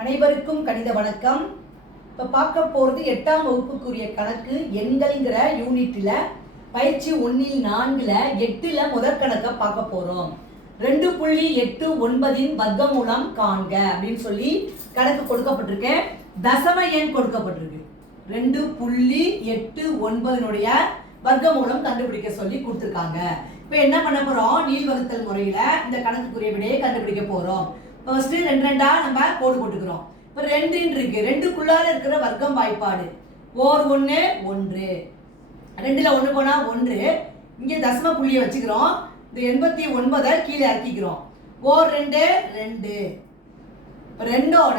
அனைவருக்கும் கணித வணக்கம். இப்போ பார்க்க போகிறது எட்டாம் வகுப்புக்குரிய கணக்கு எண்கள்ங்கிற யூனிட்டில் பயிற்சி ஒன்றில் நான்கில் எட்டில் முதற் கணக்கை பார்க்க போகிறோம் ரெண்டு புள்ளி எட்டு ஒன்பதின் வர்க்கமூலம் காண்க அப்படின்னு சொல்லி கணக்கு கொடுக்கப்பட்டிருக்கேன். தசம எண் கொடுக்கப்பட்டிருக்கு. ரெண்டு புள்ளி எட்டு ஒன்பதினுடைய வர்க்க மூலம் கண்டுபிடிக்க சொல்லி கொடுத்துருக்காங்க. இப்போ என்ன பண்ண போகிறோம் நீள்வகுத்தல் முறையில் இந்த கணக்குக்குரிய விடையை கண்டுபிடிக்க போகிறோம் ஃபர்ஸ்ட் ரெண்டு ரெண்டா நம்ம கோடு போட்டுக்கிறோம். இப்போ ரெண்டுன்னு இருக்கு. ரெண்டுக்குள்ளார இருக்கிற வர்க்கம் வாய்ப்பாடு. ஓர் ஒன்று ஒன்று. ரெண்டுல ஒன்று போனால் ஒன்று. இங்கே தசம புள்ளியை வச்சுக்கிறோம். இந்த எண்பத்தி ஒன்பதை கீழே இறக்கிக்கிறோம். ஓர் ரெண்டு ரெண்டு. இப்போ ரெண்டோட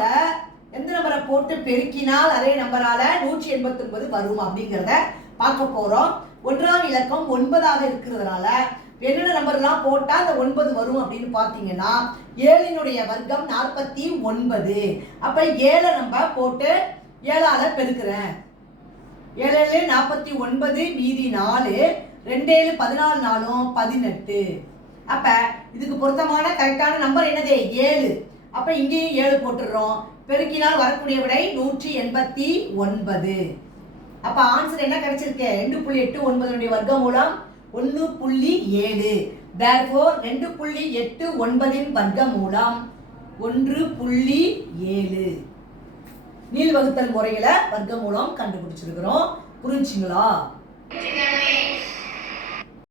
எந்த நம்பரை போட்டு பெருக்கினால் அதே நம்பரால நூற்றி எண்பத்தி ஒன்பது வரும் அப்படிங்கிறத பார்க்க போகிறோம் ஒன்றாம் இலக்கம் ஒன்பதாக இருக்கிறதுனால என்னென்ன நம்பர்லாம் போட்டால் அந்த ஒன்பது வரும் அப்படின்னு பார்த்தீங்கன்னா ஏழினுடைய வர்க்கம் நாற்பத்தி ஒன்பது. அப்போ ஏழை நம்ம போட்டு ஏழால் பெருக்கிறேன். ஏழு நாற்பத்தி ஒன்பது மீதி நாலு ரெண்டேழு பதினாலு நாலும் பதினெட்டு. அப்போ இதுக்கு பொருத்தமான கரெக்டான நம்பர் என்னது? ஏழு. அப்போ இங்கேயும் ஏழு போட்டுடுறோம். பெருக்கினால் வரக்கூடிய விடை நூற்றி எண்பத்தி ஒன்பது. அப்போ ஆன்சர் என்ன கிடைச்சிருக்கு? ரெண்டு புள்ளி எட்டு ஒன்பதுனுடைய வர்க்கம் மூலம் ஒன்று புள்ளி ஏழு. தேர்ஃபோர் ரெண்டு புள்ளி எட்டு ஒன்பதின் வர்க்க மூலம் ஒன்று புள்ளி ஏழு. நீள் வகுத்தல் முறையில் வர்க்க மூலம் கண்டுபிடிச்சிருக்கிறோம். புரிஞ்சுங்களா